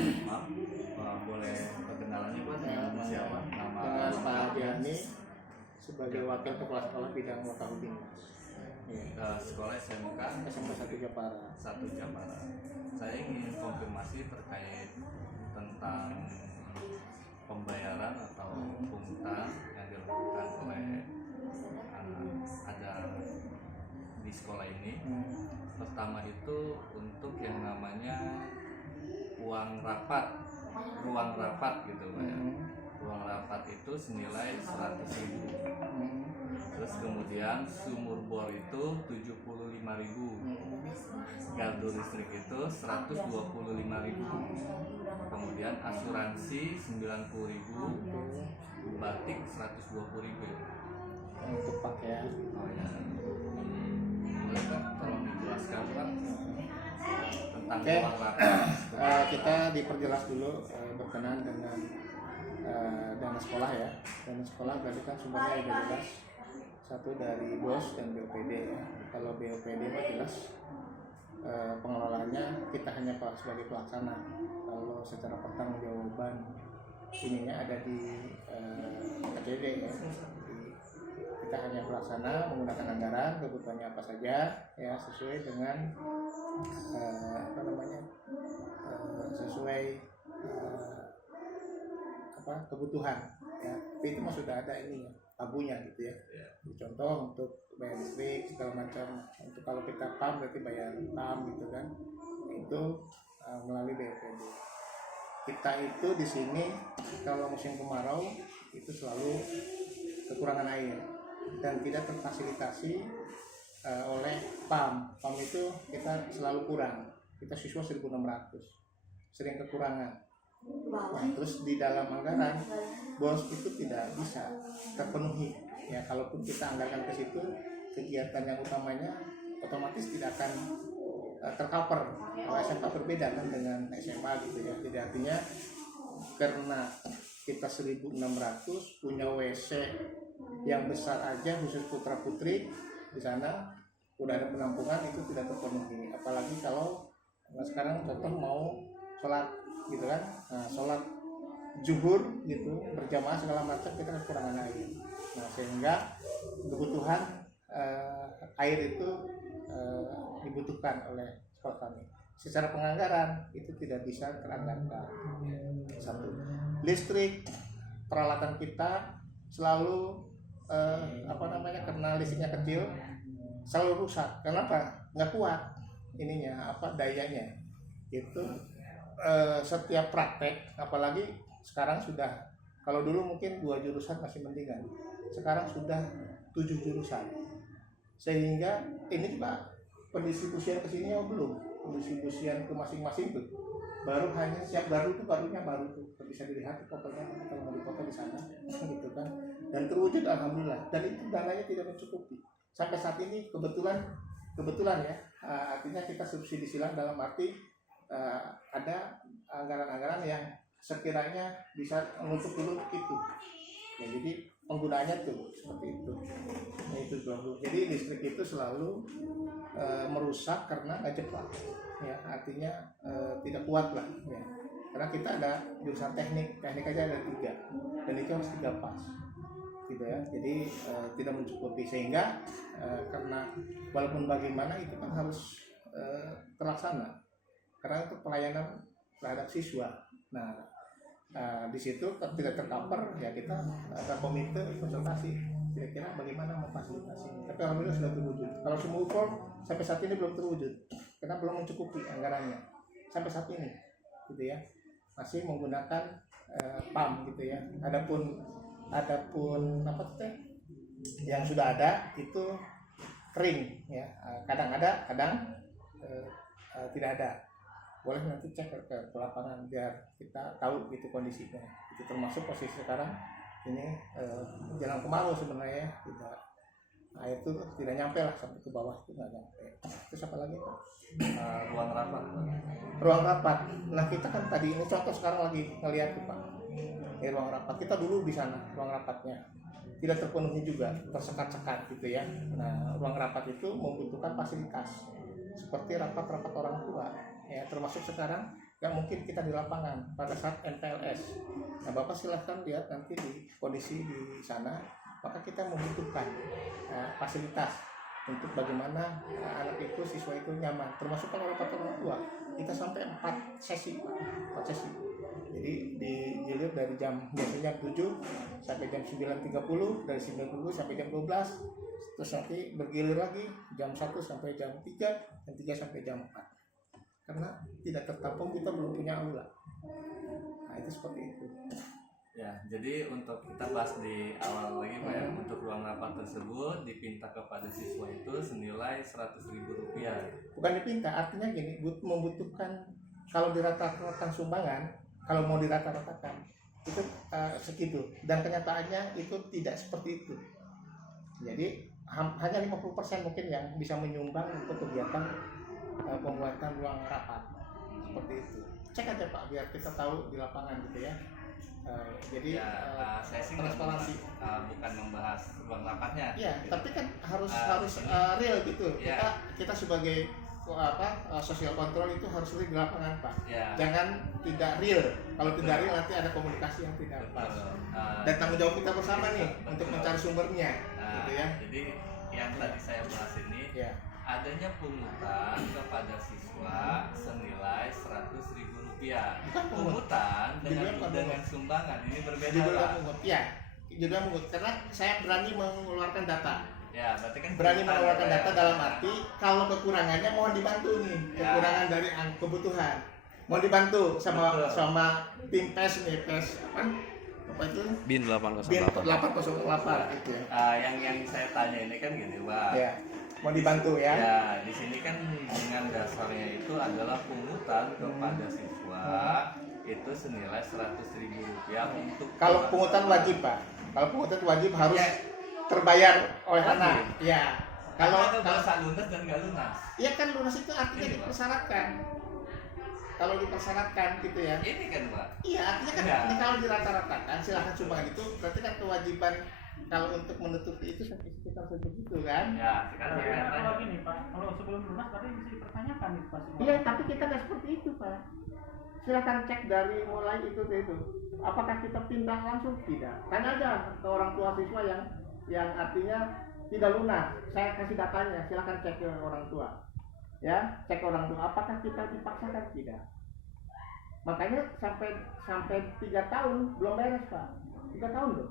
maaf, boleh perkenalannya Pak dengan siapa? Nama Dengan Pak Adiani sebagai wakil kepala sekolah bidang Wakafudin. sekolah SMK SMK 1 Japara. 1 Japara. Saya ingin konfirmasi terkait tentang pembayaran atau pungutan yang dilakukan oleh ada di sekolah ini. Pertama itu untuk yang namanya ruang rapat gitu Pak ya. Ruang rapat itu senilai 100.000. Terus kemudian sumur bor itu 75.000. Gardu listrik itu 125.000. Kemudian asuransi 90.000. Batik 120.000. Untuk pakaian. Oh ya. Boleh Pak, tolong dijelaskan Pak tentang ruang rapat. Kita diperjelas dulu berkenaan dengan dana sekolah ya. Dana sekolah berarti kan sumbernya ada jelas. Satu dari BOS dan BOPD ya. Kalau BOPD mah jelas pengelolaannya kita hanya sebagai pelaksana. Kalau secara pertanggungjawaban ininya ada di KPD ya. Kita hanya pelaksana menggunakan anggaran kebutuhannya apa saja ya sesuai dengan sesuai kebutuhan ya. Tapi itu mah sudah ada ini ya, tabunya gitu ya. Contoh untuk bayar listrik segala macam. Untuk kalau kita PAM berarti bayar PAM gitu kan. Itu melalui BOPD. Kita itu di sini kalau musim kemarau itu selalu kekurangan air dan tidak terfasilitasi oleh PAM. PAM itu kita selalu kurang. Kita siswa 1.600, sering kekurangan. Nah, terus di dalam anggaran BOS itu tidak bisa terpenuhi. Ya, kalaupun kita anggarkan ke situ, kegiatan yang utamanya otomatis tidak akan tercover. Kalau SMK berbeda kan dengan SMA gitu ya. Jadi artinya karena kita 1.600 punya WC yang besar aja khusus putra putri di sana udah ada penampungan itu tidak terpenuhi. Apalagi kalau sekarang contoh mau sholat gitu kan, sholat zuhur gitu berjamaah segala macam kita kekurangan air. Nah sehingga kebutuhan air itu dibutuhkan oleh sekolah kami. Secara penganggaran itu tidak bisa teranggarkan. Satu, listrik peralatan kita selalu karena listriknya kecil selalu rusak. Kenapa? Nggak kuat ininya dayanya. Itu setiap praktek, apalagi sekarang sudah, kalau dulu mungkin 2 jurusan masih mendingan, sekarang sudah 7 jurusan. Sehingga ini juga pendistribusian ke sini belum, pendistribusian ke masing-masing tuh baru hanya siap baru tuh barunya baru tuh bisa dilihat fotonya kalau mau dipoto di sana gitu kan, dan terwujud alhamdulillah. Dan itu dananya tidak mencukupi sampai saat ini kebetulan ya, artinya kita subsidi silang dalam arti ada anggaran-anggaran yang sekiranya bisa menutup dulu itu ya, jadi penggunaannya tuh seperti itu. Nah, itu dulu. Jadi listrik itu selalu merusak karena nggak cepat ya, artinya tidak kuat lah ya. Karena kita ada jurusan teknik aja ada 3 dan itu harus 3 pas gitu ya. Jadi tidak mencukupi sehingga karena walaupun bagaimana itu kan harus terlaksana karena itu pelayanan terhadap siswa. Nah, di situ tidak tercover ya, kita ada komite konsultasi kira-kira bagaimana memfasilitasi. Tapi alhamdulillah sudah terwujud. Kalau semua sampai saat ini belum terwujud karena belum mencukupi anggarannya sampai saat ini gitu ya, masih menggunakan PAM gitu ya. Adapun yang sudah ada itu kering ya, kadang ada kadang tidak ada. Boleh nanti cek ke lapangan biar kita tahu gitu kondisinya. Itu termasuk posisi sekarang ini jalan kemarau sebenarnya tidak, air itu tidak nyampe lah sampai ke bawah, itu nggak nyampe. Terus apa lagi Pak? Ruang rapat. Nah kita kan tadi ini contoh sekarang lagi ngelihat tuh Pak, ruang rapat kita dulu di sana ruang rapatnya tidak terpenuhi juga, tersekat-sekat gitu ya. Nah ruang rapat itu membutuhkan fasilitas seperti rapat-rapat orang tua ya, termasuk sekarang nggak mungkin kita di lapangan pada saat MPLS. Nah, Bapak silahkan lihat nanti di kondisi di sana, maka kita membutuhkan fasilitas untuk bagaimana anak itu, siswa itu nyaman, termasuk kalau rapat orang tua. Kita sampai 4 sesi, Pak. 4 sesi. Jadi dilihat dari jam biasanya 7 sampai jam 9.30, dari 9.30 sampai jam 12, terus nanti bergilir lagi jam 1 sampai jam 3, dan 3 sampai jam 4. Karena tidak tertampung, kita belum punya aula. Nah, itu seperti itu. Ya, jadi untuk kita bahas di awal lagi Pak ya, untuk ruang rapat tersebut dipinta kepada siswa itu senilai Rp100.000. Bukan dipinta, artinya gini, membutuhkan kalau dirata-ratakan sumbangan, kalau mau dirata-ratakan itu segitu, dan kenyataannya itu tidak seperti itu. Jadi hanya 50% mungkin yang bisa menyumbang untuk kegiatan pembuatan ruang rapat seperti itu. Cek aja Pak, biar kita tahu di lapangan gitu ya. Jadi saya sih transparansi, bukan membahas ruang rapatnya. ya, tapi kan harus real gitu. Ya. Kita sebagai sosial kontrol itu harus real di lapangan Pak. Ya. Jangan tidak real. Kalau tidak real nanti ada komunikasi yang tidak pas. Dan tanggung jawab kita bersama nih untuk mencari sumbernya, gitu ya. Jadi yang tadi saya bahas ini, Ya. adanya pungutan kepada siswa senilai Rp100.000. Bukan Pungutan dengan pungut. sumbangan ini berbeda Judulnya Pak. pungut. Ya, judulnya pungut. Karena saya berani mengeluarkan data. Ya, berarti kan Berani pungutan mengeluarkan ya, data Pak. dalam arti kalau kekurangannya mohon dibantu nih. Ya. Kekurangan dari kebutuhan. Mohon dibantu Betul. sama tim PES nih, PES apa itu? BIN BIN 808. 808 gitu ya. Yang saya tanya ini kan gini Pak. Ya. Mau dibantu ya. Ya, di sini kan dengan dasarnya itu adalah pungutan kepada siswa itu senilai Rp100.000 untuk Kalau pungutan wajib Pak. Kalau pungutan wajib harus Ya. terbayar oleh Wajib. anak. Ya. Kalau bahasa lunas dan nggak lunas. ya kan lunas itu artinya Ini, Pak. dipersyaratkan. Kalau dipersyaratkan gitu ya. Ini kan Pak. Iya, artinya kan Ya. ini kalau dirata-ratakan silahkan sumbangan itu berarti kan kewajiban kalau untuk menutupi itu sekitar segitu kan. Ya, sekarang saya Kalau tanya. gini Pak, kalau sebelum lunas berarti bisa dipertanyakan itu Pak. Iya, tapi kita nggak seperti itu Pak. Silahkan cek dari mulai itu ke itu. Apakah kita pindah langsung? Tidak. Kan ada ke orang tua siswa yang artinya tidak lunas. Saya kasih datanya, silahkan cek ke orang tua. Ya, cek ke orang tua. Apakah kita dipaksakan? Tidak. Makanya sampai 3 tahun belum beres Pak. 3 tahun loh.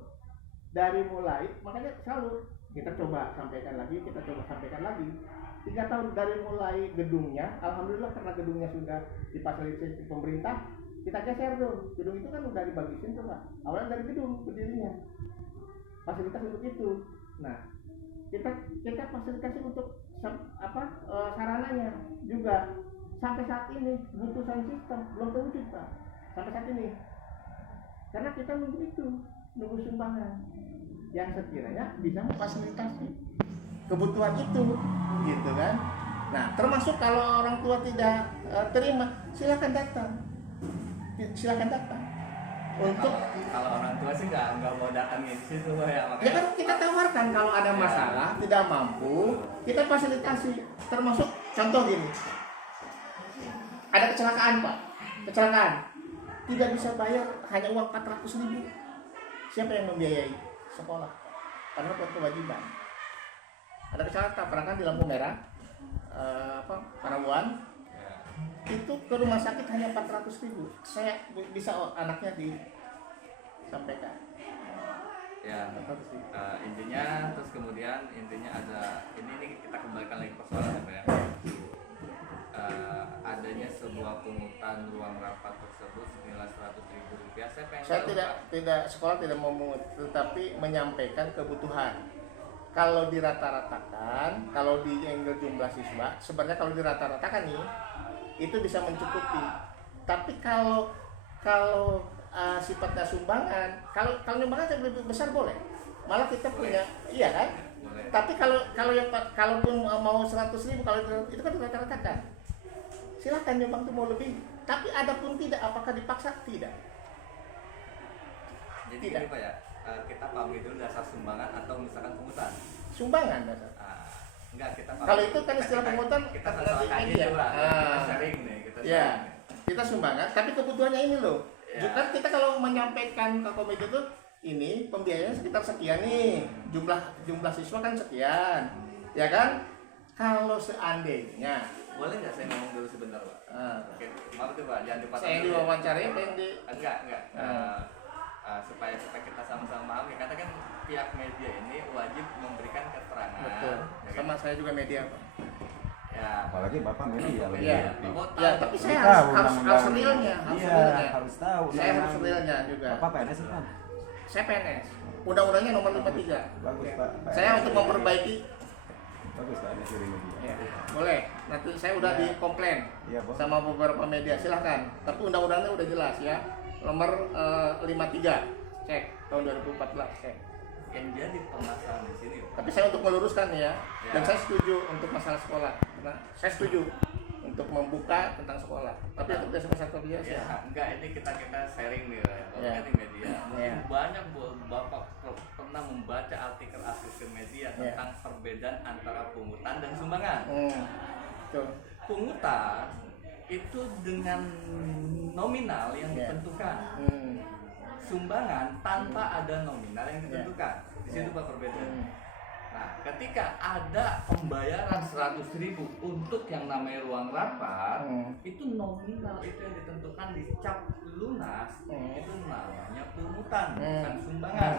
Dari mulai, makanya selalu kita coba sampaikan lagi, 3 tahun dari mulai gedungnya, alhamdulillah karena gedungnya sudah difasilitasi pemerintah, kita geser tuh. Gedung itu kan udah dibagisin tuh Pak. Awalnya dari gedung berdirinya. Fasilitas untuk itu. Nah, kita fasilitasi untuk sarananya juga. Sampai saat ini butuh sound system belum terwujud Pak. Sampai saat ini. Karena kita nunggu itu, nunggu sumbangan yang sekiranya bisa memfasilitasi kebutuhan itu, gitu kan. Nah, termasuk kalau orang tua tidak terima, silakan datang untuk Kalau orang tua sih nggak mau datang di situ ya. ya kan kita tawarkan kalau ada masalah tidak mampu kita fasilitasi. Termasuk contoh gini, ada kecelakaan Pak, tidak bisa bayar, hanya uang 400.000. Siapa yang membiayai? Sekolah. Karena buat kewajiban. Ada kecelakaan tabrakan di lampu merah, Parabuan. Itu ke rumah sakit hanya 400.000. Saya bisa anaknya disampaikan. Ya, intinya terus kemudian ada ini kita kembalikan lagi persoalan apa ya? Adanya sebuah pungutan ruang rapat tersebut senilai Rp100.000. Saya tidak sekolah tidak mau mengut, tetapi menyampaikan kebutuhan. Kalau dirata-ratakan, kalau di angle jumlah siswa, sebenarnya kalau dirata-ratakan nih itu bisa mencukupi. Tapi kalau sifatnya sumbangan, kalau sumbangan yang lebih besar boleh. Malah kita punya, iya kan? Boleh. Tapi kalaupun mau 100.000, kalau itu kan dirata-ratakan. Silakan nyumbang tuh mau lebih. Tapi ada pun tidak, apakah dipaksa? Tidak. Jadi Tidak. gini Pak ya, kita pahami dulu dasar sumbangan atau misalkan pungutan. Sumbangan dasar. Enggak, kita pahami. Kalau itu kan istilah pungutan kita berarti masalahkan media. aja Pak. Kita Ah. sharing nih, Ya. kita sumbangan, tapi kebutuhannya ini loh. Ya. Kan kita kalau menyampaikan ke komite itu ini pembiayaan sekitar sekian nih, jumlah siswa kan sekian, ya kan? Kalau seandainya, Boleh nggak saya ngomong dulu sebentar, Pak? Oke, maaf tuh Pak, jangan dipotong. saya dulu ya. diwawancara apa yang di Enggak. Supaya kita sama-sama paham ya, katakan pihak media ini wajib memberikan keterangan. betul. Ya kan? Sama saya juga media, Pak. Ya, Apalagi Bapak media lebih Iya. ngerti. Bapak Ya, tahu. tapi saya Tahu harus undang-undang. realnya, Iya, harus tahu. Saya harus realnya juga. Bapak PNS kan? Saya PNS. Undang-undangnya nomor 53. Bagus Pak. Saya untuk memperbaiki, Bagus Pak, ini suri media. ya, boleh. Nanti saya udah Ya. dikomplain Iya Bos. sama beberapa media, silahkan. Tapi undang-undangnya udah jelas ya. Nomor 53, cek tahun 2014, cek. Yang jadi permasalahan di sini, Pak. Tapi saya untuk meluruskan ya, Ya. dan saya setuju untuk masalah sekolah. Nah, saya setuju untuk membuka tentang sekolah. Tapi untuk desa sektor biasa. Ya, enggak, ini kita sharing nih, ya. Kalau Ya. di media. Ya. Banyak Bapak pernah membaca artikel media Ya. tentang perbedaan antara pungutan dan sumbangan. Betul. Pungutan itu dengan nominal yang Ya. ditentukan. Hmm. Sumbangan tanpa ada nominal yang ditentukan. Di situ Ya. Pak perbedaan. Hmm. Nah, ketika ada pembayaran 100.000 untuk yang namanya ruang rapat, itu nominal itu yang ditentukan di cap lunas, itu namanya pungutan, bukan sumbangan.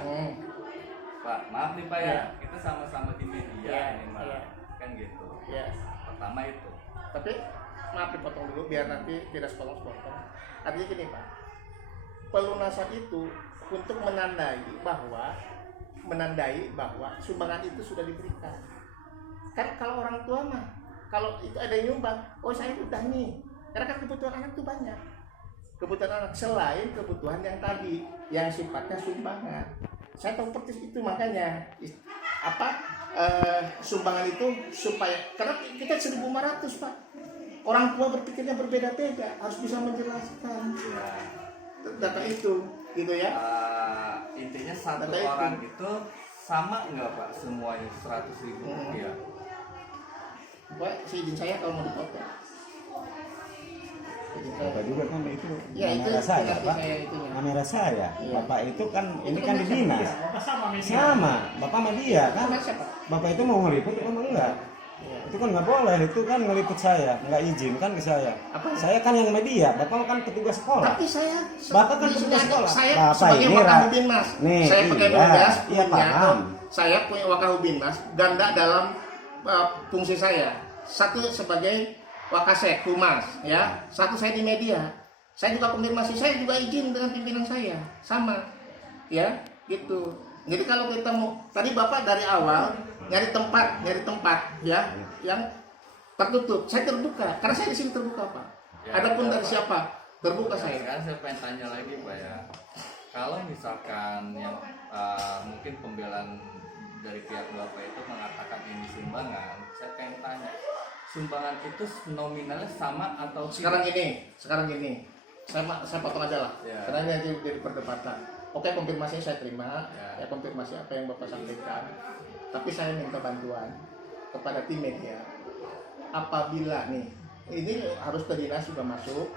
Pak, maaf nih Pak ya, Ya. kita sama-sama di media Ya, ini Pak, ya. kan gitu. Ya. Pertama itu. Tapi maaf dipotong dulu biar nanti tidak sepotong-sepotong. Artinya gini Pak, pelunasan itu untuk menandai bahwa sumbangan itu sudah diberikan. Kan kalau orang tua mah, kalau itu ada yang nyumbang, oh saya udah nih. Karena kan kebutuhan anak itu banyak. Kebutuhan anak selain kebutuhan yang tadi, yang sifatnya sumbangan. Saya tahu persis itu, makanya sumbangan itu supaya, karena kita 1.500 Pak. Orang tua berpikirnya berbeda-beda, harus bisa menjelaskan data itu, gitu ya. Intinya satu Data itu. orang itu sama nggak Pak semuanya 100.000 rupiah? Pak, izin saya kalau mau dipotong. Izin saya. Bapak juga kan itu Ya, itu kamera saya nanti Pak. saya itunya. Kamera saya. Iya. Bapak itu kan ini Itu kan di kan dinas. Bapak sama media. Sama. Bapak media kan. Kamera siapa? Bapak itu mau ngeliput apa enggak? Iya. Itu kan nggak boleh, itu kan ngeliput saya, nggak izin kan ke saya. Apa? Saya kan yang media, Bapak kan petugas sekolah. Tapi saya Bapak kan petugas sekolah. Saya Bapak sebagai ini, Wakahubin Mas. nih, Saya pakai iya, tugas iya, paham. saya punya Wakahubin Mas, ganda dalam fungsi saya. Satu sebagai Wakasek Humas, ya. Satu saya di media. Saya juga konfirmasi, saya juga izin dengan pimpinan saya, sama, ya, gitu. Jadi kalau kita mau, tadi Bapak dari awal nyari tempat, ya, yang tertutup. Saya terbuka, karena saya di sini terbuka Pak. Ya, Adapun ya, dari Pak. siapa, terbuka Nah, saya. sekarang saya pengen tanya lagi Pak ya, kalau misalkan yang mungkin pembelaan dari pihak Bapak itu mengatakan ini sumbangan, saya pengen tanya, sumbangan itu nominalnya sama atau Sekarang gini, saya potong aja lah, Ya. karena ini jadi perdebatan. Oke, konfirmasi saya terima, Ya. ya konfirmasi apa yang Bapak sampaikan. Tapi saya minta bantuan kepada tim media. Apabila nih, ini harus ke dinas juga masuk,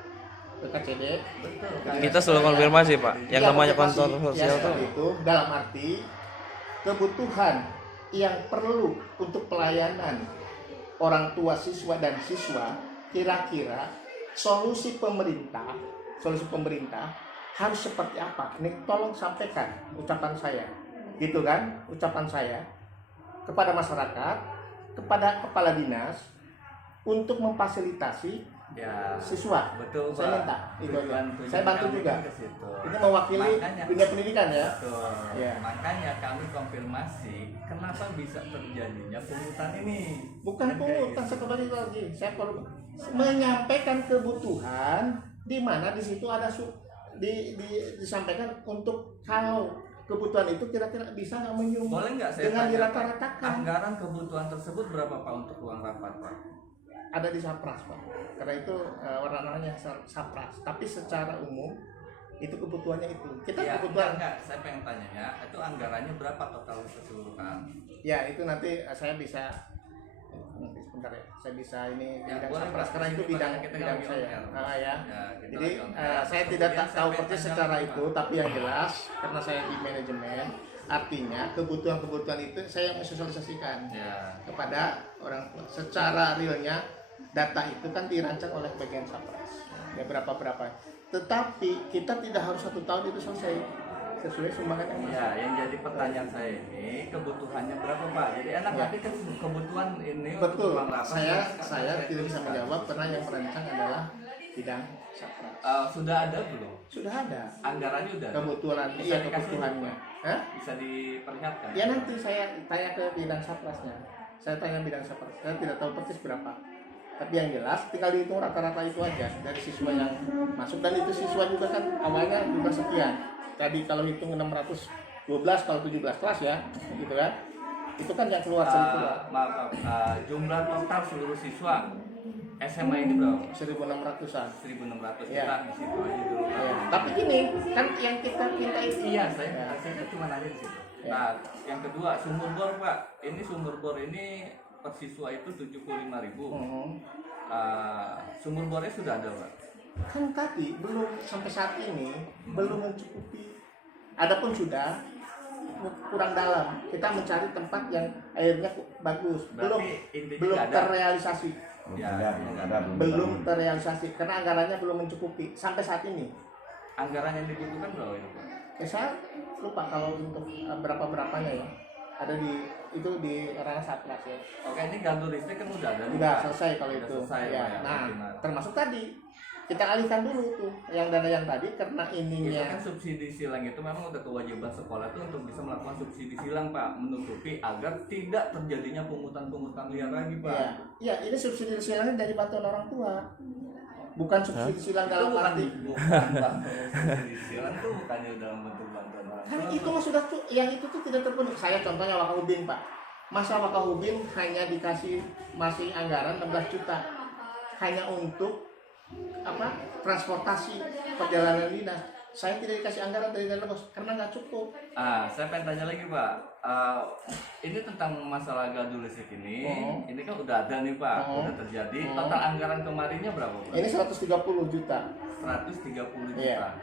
ke KCD. Betul. Kita selalu konfirmasi Pak, yang Ya, namanya konfirmasi. kontrol sosial Ya, tuh itu dalam arti kebutuhan yang perlu untuk pelayanan orang tua siswa dan siswa, kira-kira solusi pemerintah harus seperti apa? Ini tolong sampaikan ucapan saya, gitu kan? Ucapan saya kepada masyarakat, kepada kepala dinas untuk memfasilitasi Ya, siswa. betul Saya Pak. minta itu aja. Tujuan Saya bantu kami juga. kan ke situ. Ini mewakili Makanya- dunia pendidikan ya. Betul. Ya. Makanya kami konfirmasi kenapa bisa terjadinya pungutan ini. Bukan Kan kayak pungutan, gitu. saya kembali lagi. Saya perlu menyampaikan kebutuhan di mana di situ ada disampaikan untuk kalau kebutuhan itu kira-kira bisa nggak menyumbang Boleh nggak saya dengan tanya, dirata-ratakan. anggaran kebutuhan tersebut berapa Pak untuk ruang rapat Pak? Ada di Sapras Pak, karena itu warnanya Sapras. Tapi secara umum itu kebutuhannya itu. Kita Ya, kebutuhan. enggak, saya pengen tanya ya, itu anggarannya berapa total keseluruhan? Ya itu nanti saya bisa sebentar ya. Saya bisa ini Ya, bidang boleh, Sapras Pak. karena itu Di sini, bidang Pak, kita bidang ngambil saya. on-air. Ya. Ya, kita Jadi lagi on-air. saya tidak Kemudian tahu saya persis pengen secara tanya, itu, Pak. tapi yang jelas karena saya di manajemen, artinya kebutuhan-kebutuhan itu saya yang mensosialisasikan Ya. kepada orang tua. Secara realnya data itu kan dirancang oleh bagian Sapras. Ya berapa. Tetapi kita tidak harus 1 tahun itu selesai sesuai sumbangan yang masuk. Ya, yang jadi pertanyaan saya ini kebutuhannya berapa Pak? Jadi enak Ya. nanti kan kebutuhan ini untuk Betul. ruang rapat. Saya tidak bisa menjawab karena yang merancang adalah bidang Sapras. Sudah ada belum? Sudah ada Anggarannya udah ada? kebutuhan, Bisa iya dikasih kebutuhannya. Hah? Bisa diperlihatkan? Ya nanti saya tanya ke bidang Saprasnya. Saya tanya bidang Sapras. Saya tidak tahu persis berapa. Tapi yang jelas tinggal dihitung rata-rata itu aja dari siswa yang masuk, dan itu siswa juga kan awalnya juga sekian. Tadi kalau hitung 612 kalau 17 kelas ya, gitu kan. Itu kan yang keluar Maaf, jumlah total seluruh siswa SMA ini berapa? 1.600-an. 1.600 Ya. kita di situ aja dulu. Pak. Ya. Tapi gini, kan yang kita minta itu Iya, saya cuma nanya di situ. Ya. Nah, yang kedua sumur bor Pak. Ini sumur bor ini per siswa itu 75.000. Sumur bornya sudah ada Pak. kan tadi belum sampai saat ini belum mencukupi. Adapun sudah kurang dalam. Kita mencari tempat yang airnya bagus. Berarti intinya Belum nggak ada. terrealisasi. Ya, Belum terrealisasi karena anggarannya belum mencukupi sampai saat ini. Anggaran yang dibutuhkan berapa itu Pak? Saya lupa kalau untuk berapanya ya. Ada itu di ranah Sapras ya. Oke, ini galon listrik kan udah ada. nih, Udah Pak. selesai kalau Udah itu. selesai, Ya. Pak, ya. Nah, Optimal. termasuk tadi kita alihkan dulu tuh yang dana yang tadi karena Itu ininya kan subsidi silang itu memang udah kewajiban sekolah itu untuk bisa melakukan subsidi silang Pak, menutupi agar tidak terjadinya pungutan-pungutan liar lagi Pak. ya ini subsidi silangnya dari bantuan orang tua, bukan subsidi silang Itu dalam bukan arti Pak. Subsidi silang itu bukannya dalam bentuk bantuan orang kan tua, itu Pak. mah sudah tuh yang itu tuh tidak terpenuhi. Saya contohnya Wakahubin Pak, masa Wakahubin hanya dikasih masih anggaran 16 juta hanya untuk transportasi perjalanan dinas. Saya tidak dikasih anggaran dari dana bos karena nggak cukup. Saya pengen tanya lagi Pak. Ini tentang masalah gaduh listrik ini. Oh. Ini kan udah ada nih Pak, Oh. udah terjadi. Oh. Total anggaran kemarinnya berapa Pak? Ini 130 juta. 130 juta. Iya.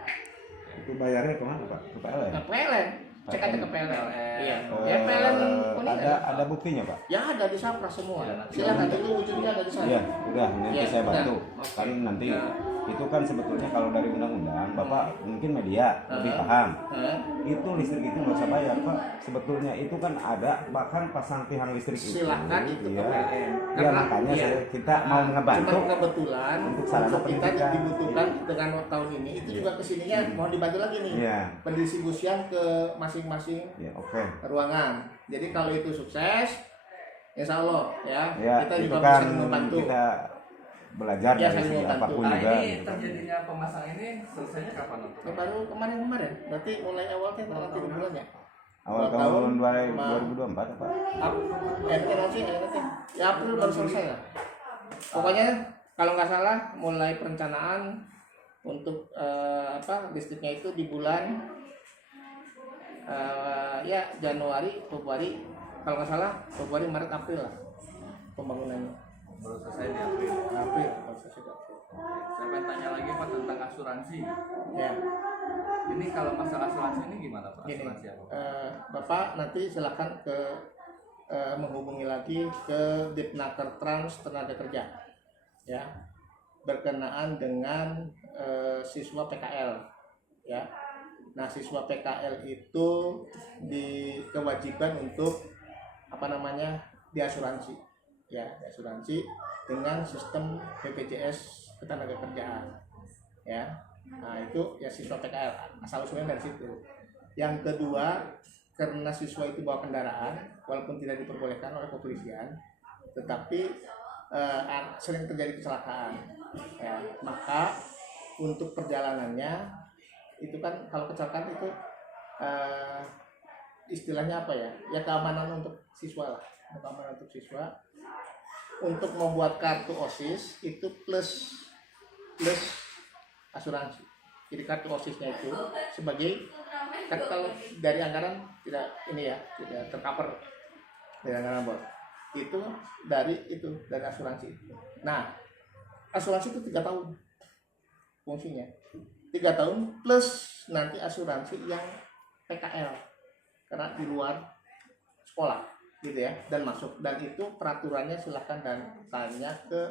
Itu bayarnya kemana Pak? Ke PLN? Nah, PLN, cek aja ke PLN. PLN. Iya. Ya PLN kuning ada buktinya Pak? ya ada di Sapras semua. Ya, nanti. Silakan itu wujudnya ada di sana. Iya, udah nanti Iya, saya bantu. udah. Oke. Kan nanti Ya. itu kan sebetulnya kalau dari undang-undang Bapak mungkin media lebih paham. Hah? Itu listrik itu nggak usah bayar Pak. Sebetulnya itu kan ada bahkan pasang tiang listrik itu. Silakan itu ke Iya. PLN. Ya makanya kita mau ngebantu. Cuma kebetulan untuk sarana untuk kita pendidikan. dibutuhkan dengan tahun ini itu juga kesininya mau dibantu lagi nih. Iya. Pendistribusian ke masing-masing Ya oke. ruangan. Jadi kalau itu sukses, insya Allah ya, Ya kita itu juga kan bisa membantu. kita belajar Ya, dari saling segi membantu. apapun Nah, juga. ini gitu kan. terjadinya pemasangan ini selesainya kapan untuk? Ya, baru kemarin, berarti mulai awal kan nanti di bulan ya. Awal Dua tahun, tahun sama- 2024 apa? nanti ya April baru selesai lah. Pokoknya kalau nggak salah mulai perencanaan untuk listriknya itu di bulan ya Januari, Februari, kalau nggak salah Februari, Maret, April lah pembangunannya. Baru selesai di April. April kalau selesai di April. Saya pengen tanya lagi Pak tentang asuransi. Ya. Ini kalau masalah asuransi ini gimana Pak? Gini, Asuransi apa? Bapak nanti silakan menghubungi lagi ke Dipnaker Trans Tenaga Kerja ya, berkenaan dengan siswa PKL ya. Nah, siswa PKL itu kewajiban untuk diasuransi ya, diasuransi dengan sistem BPJS Ketenagakerjaan ya. Nah, itu ya siswa PKL, asal usulnya dari situ. Yang kedua, karena siswa itu bawa kendaraan walaupun tidak diperbolehkan oleh kepolisian, tetapi sering terjadi kecelakaan ya, maka untuk perjalanannya itu kan kalau kecelakaan itu istilahnya apa ya, ya keamanan untuk siswa lah, keamanan untuk siswa. Untuk membuat kartu OSIS itu plus asuransi. Jadi kartu OSISnya itu sebagai kan kalau dari anggaran tidak tercover dari anggaran bos. itu dari asuransi itu. Nah, asuransi itu 3 tahun fungsinya, 3 tahun plus nanti asuransi yang PKL karena di luar sekolah gitu ya, dan masuk, dan itu peraturannya silahkan dan tanya ke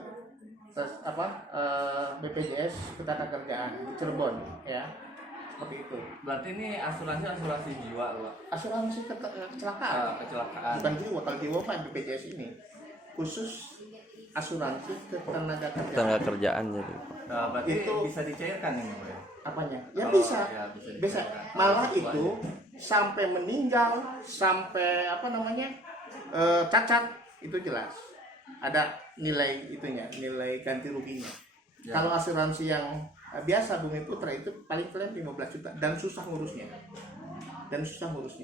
BPJS Ketenagakerjaan di Cirebon ya, seperti itu. Berarti ini asuransi jiwa loh. Asuransi kecelakaan. Kecelakaan. Bukan jiwa, kalau jiwa kan BPJS ini khusus asuransi ketenagakerjaan. Tenaga kerjaan jadi. Berarti Itu bisa dicairkan ini, Pak. Apanya? Ya Kalau- bisa. ya, bisa Bisa. dicairkan. Malah itu sampai meninggal, sampai cacat, itu jelas. Ada nilai itunya, nilai ganti ruginya. Ya. Kalau asuransi yang biasa Bumi Putra itu paling keren 15 juta dan susah ngurusnya.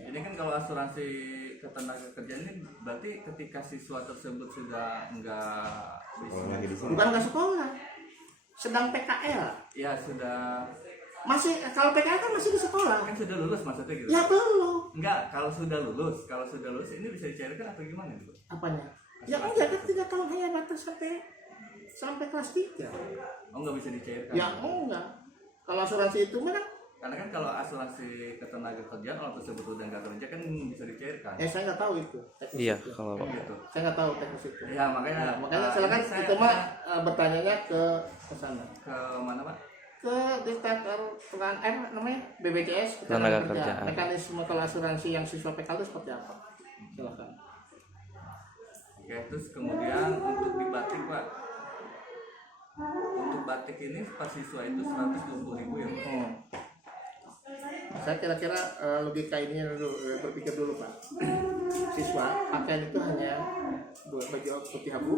Ini kan kalau asuransi ketenagakerjaan ini berarti ketika siswa tersebut sudah enggak lagi di sini. Bukan nggak sekolah, sedang PKL. ya sudah Masih, kalau PKL kan masih di sekolah. kan sudah lulus maksudnya gitu. Ya belum. Enggak, kalau sudah lulus ini bisa dicairkan atau gimana gitu? Apanya? Ya enggak, kan 3 tahun hanya batas sampai kelas 3. Oh, enggak bisa dicairkan. Ya enggak. Kalau asuransi itu mana? Karena kan kalau asuransi ketenagakerjaan orang tersebut udah enggak kerja kan bisa dicairkan. Saya nggak tahu itu. teknis Iya, itu. kalau Oh, gitu. Saya nggak tahu teknis itu. Ya, makanya Nah, makanya silakan ini saya itu mah bertanyanya ke sana. ke mana, Pak? Ke namanya BPJS Ketenagakerjaan. Mekanisme kalau asuransi yang siswa PKL itu seperti apa? Silakan. Oke, terus kemudian untuk di batik, Pak. Untuk batik ini per siswa itu 120.000 ya, Pak. Saya kira-kira logika ininya dulu, berpikir dulu Pak. Siswa pakaian itu hanya baju putih abu,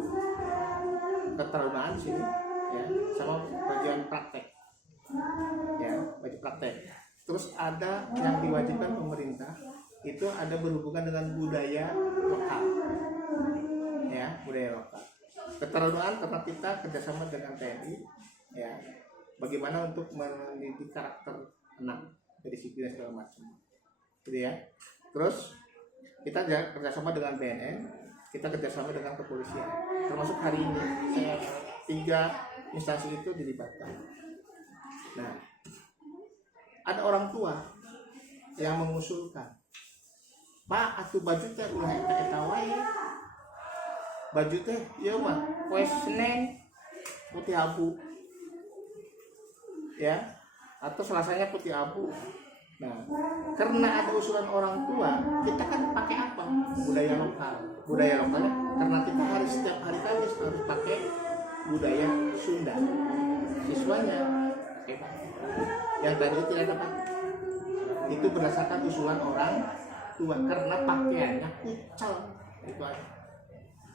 keterangan di sini, ya, sama bagian praktek, ya, baju praktek. Terus ada yang diwajibkan pemerintah, itu ada berhubungan dengan budaya lokal, ya, budaya lokal. Keterangan karena kita kerjasama dengan TNI, ya, bagaimana untuk mendidik karakter anak, disiplin segala macam, gitu ya. Terus kita kerjasama dengan BNN, kita kerjasama dengan kepolisian. Termasuk hari ini saya 3 instansi itu dilibatkan. Nah, ada orang tua yang mengusulkan, Pak, atuh baju teh ulah eta wae. Baju teh ieu mah poe Senen putih abu, ya, atau Selasanya putih abu. Nah, karena ada usulan orang tua, kita kan pakai apa? Budaya lokal. Budaya lokalnya karena kita setiap hari Kamis harus pakai budaya Sunda. Siswanya pakai batik. Yang tadi tidak dapat. Itu berdasarkan usulan orang tua karena pakaiannya kucel. Itu aja.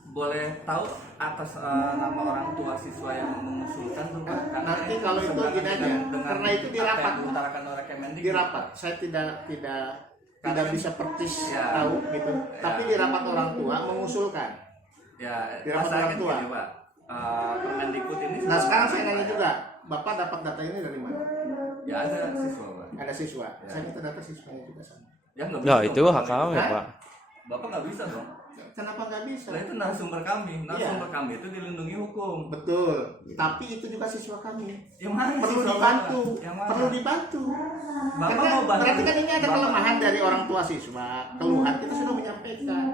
Boleh tahu atas nama orang tua siswa yang mengusulkan tuh, Pak? Karena Nanti kalau itu gini aja, karena itu di rapat. apa yang diutarakan oleh Kemendikbud. Di rapat, saya tidak bisa persis Ya. tahu gitu. Ya. Tapi di rapat orang tua mengusulkan. Ya, Di rapat masalahnya orang tua. gini, Pak. Permendikbud ini Nah sekarang saya nanya juga, Bapak dapat data ini dari mana? Ya ada siswa, Pak. Ada siswa. Ya. Saya minta data siswanya juga sama. Ya nggak Nah, dong, itu Pak. hak kami, Hah? Pak. Bapak nggak bisa dong. Kenapa nggak bisa? Nah, itu narasumber kami. Narasumber kami itu dilindungi hukum. Betul. Tapi itu juga siswa kami. Yang mana Perlu siswa dibantu. Bapak? Yang mana? Perlu dibantu. Bapak Karena mau bantu. berarti kan ini ada Bapak- kelemahan dari orang tua siswa. Keluhan kita sudah menyampaikan.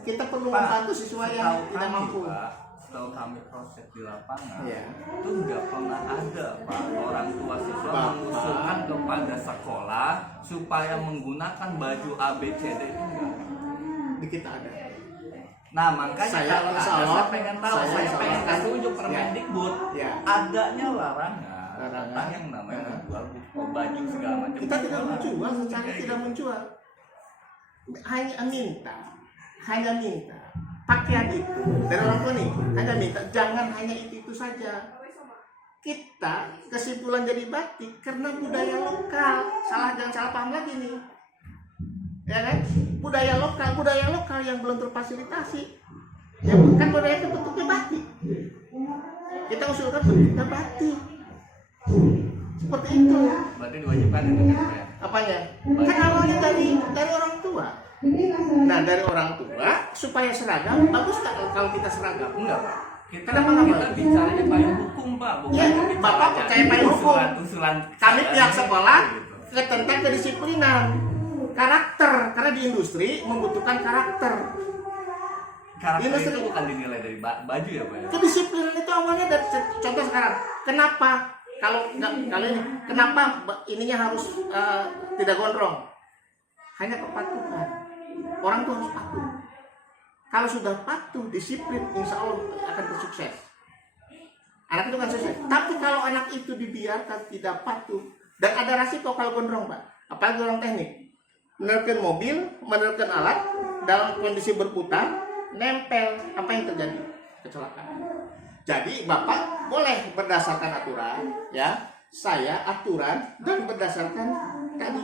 Kita perlu Pak, membantu siswa yang setahu tidak kami, mampu. Pak, setahu kami proses di lapangan Iya. itu nggak pernah ada, Pak, orang tua siswa Bapak. mengusulkan kepada sekolah supaya menggunakan baju ABCD itu enggak. Di kita ada. Nah, makanya Saya kalau insya ada, Allah- saya pengen tahu, saya saya insya pengen Allah kasih kan- unjuk Permendikbud, Ya. adanya larangan Larangan. tentang yang namanya Ya. menjual baju segala macam. Kita tidak menjual, secara Kayak tidak gitu. menjual. Hanya minta pakaian itu dari orang tua nih, hanya minta jangan hanya itu saja. Kita kesimpulan jadi batik karena budaya lokal. Jangan salah paham lagi nih. Ya kan? Budaya lokal yang belum terfasilitasi. Ya kan budaya itu bentuknya batik. Kita usulkan bentuknya batik. Seperti itu. Berarti diwajibkan itu kan, Pak, ya? Apanya? Kan awalnya dari orang tua. Nah, dari orang tua supaya seragam, bagus nggak kalau kita seragam? Enggak, Pak. Kita Kenapa? bicaranya payung hukum, Pak. Bukan Ya, bicaranya Bapak percaya payung hukum. usulan Kami pihak sekolah gitu. tentang kedisiplinan, karakter, karena di industri membutuhkan karakter. Karakter Industri. itu bukan dinilai dari baju ya, Pak. Ya? Kedisiplinan itu awalnya dari contoh sekarang. Kenapa kalau ini kenapa ininya harus tidak gondrong? Hanya kepatuhan. Orang tuh harus patuh. Kalau sudah patuh, disiplin, insya Allah akan bersukses. Anak itu kan sukses. Tapi kalau anak itu dibiarkan tidak patuh dan ada resiko kalau gondrong, Pak. Apalagi orang teknik, menerapkan mobil, menerapkan alat dalam kondisi berputar, nempel, apa yang terjadi? Kecelakaan. Jadi Bapak boleh berdasarkan aturan, ya. Saya aturan dan berdasarkan tadi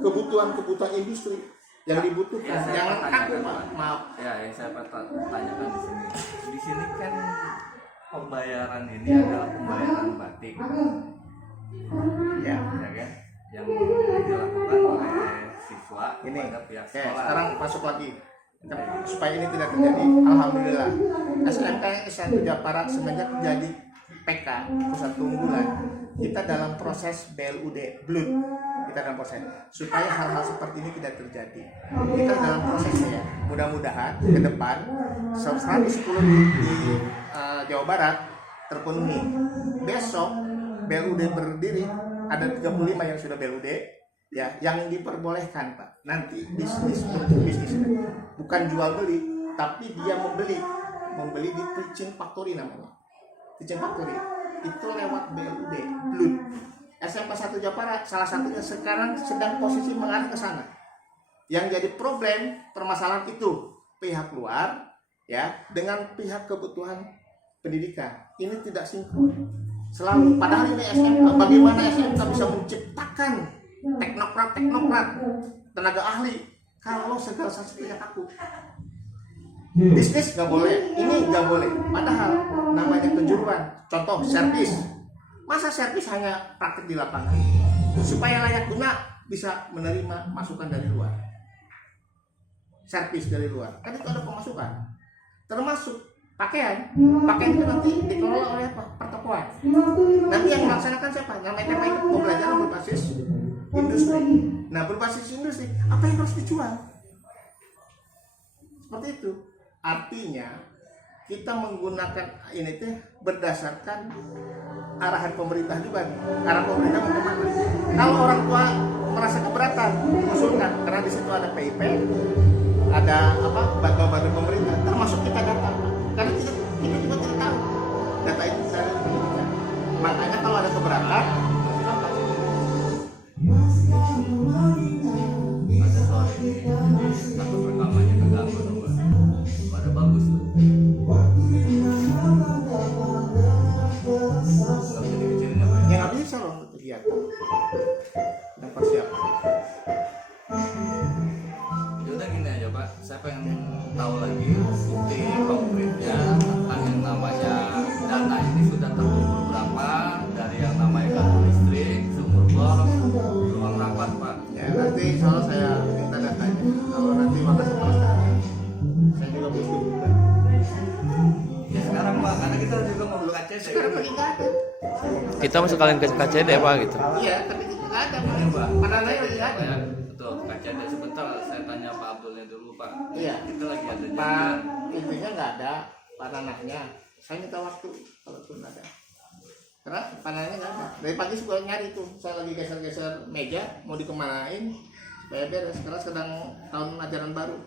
kebutuhan industri yang dibutuhkan. Ya, saya Jangan kaku, pertanyakan, Pak. maaf. Ya, yang saya tanyakan di sini. Di sini kan pembayaran ini adalah pembayaran batik. Ya. Ya kan? Yang dilakukan oleh siswa Ini. pada pihak Oke, sekolah. sekarang masuk lagi. Supaya ini tidak terjadi, alhamdulillah SMK S1 Japara semenjak jadi PK pusat keunggulan, kita dalam proses BLUD BLUD, kita dalam proses supaya hal-hal seperti ini tidak terjadi. Kita dalam prosesnya, mudah-mudahan ke depan 110 di Jawa Barat terpenuhi. Besok BLUD berdiri, ada 35 yang sudah BLUD, ya, yang diperbolehkan, Pak. Nanti bisnis bukan jual beli, tapi dia membeli di Teaching Factory namanya. Teaching Factory itu lewat BLUD BLUD. SMK 1 Japara salah satunya sekarang sedang posisi mengarah ke sana. Yang jadi problem permasalahan itu pihak luar, ya, dengan pihak kebutuhan pendidikan. Ini tidak sinkron. Selalu padahal ini SMK, bagaimana SMK bisa menciptakan teknokrat tenaga ahli kalau segala sesuatunya takut. Bisnis nggak boleh, ini nggak boleh. Padahal namanya kejuruan. Contoh servis. Masa servis hanya praktik di lapangan? Supaya layak guna bisa menerima masukan dari luar. Servis dari luar. Kan itu ada pemasukan. Termasuk pakaian. Pakaian itu nanti dikelola oleh apa? Pertokoan. Nanti yang melaksanakan siapa? Namanya tema itu pembelajaran berbasis industri. Nah, berbasis industri, apa yang harus dijual? Seperti itu. Artinya kita menggunakan ini teh berdasarkan arahan pemerintah juga. Arah pemerintah mau kemana? Kalau orang tua merasa keberatan, usulkan karena di situ ada PIP, ada apa bantuan pemerintah, termasuk kita data. Karena kita juga tidak tahu data itu dari pendidikan. Makanya kalau ada keberatan, Pada sore ini takut rekamannya keganggu tuh, Pak. Pada bagus tuh. Gak bisa dikecilin ya, Pak. ya nggak bisa loh untuk kegiatan dan persiapan. Ya udah gini aja, Pak. Saya pengen tahu lagi bukti konkretnya tentang yang namanya dana ini sudah terkumpul berapa dari yang namanya kartu listrik, sumur bor, ruang rapat, Pak. Ya nanti soal saya minta datanya. Kalau nanti makasih selesai, saya juga butuh juga. Ya sekarang, Pak, karena kita juga mau beli KCD. Sekarang lagi nggak ada. Kita masuk kalian ke KCD Pak gitu. Iya, tapi nggak ada. Iya, Pak. Padahal lagi nggak ada. Ya, betul, KCD. Sebentar saya tanya Pak Abdulnya dulu, Pak. Iya. Kita lagi ada Pak, janjian. intinya nggak ada pananahnya. Saya minta waktu kalaupun ada. Karena pananahnya nggak ada. Dari pagi sudah nyari tuh. Saya lagi geser-geser meja mau dikemanain. Supaya beres. Karena sedang tahun ajaran baru.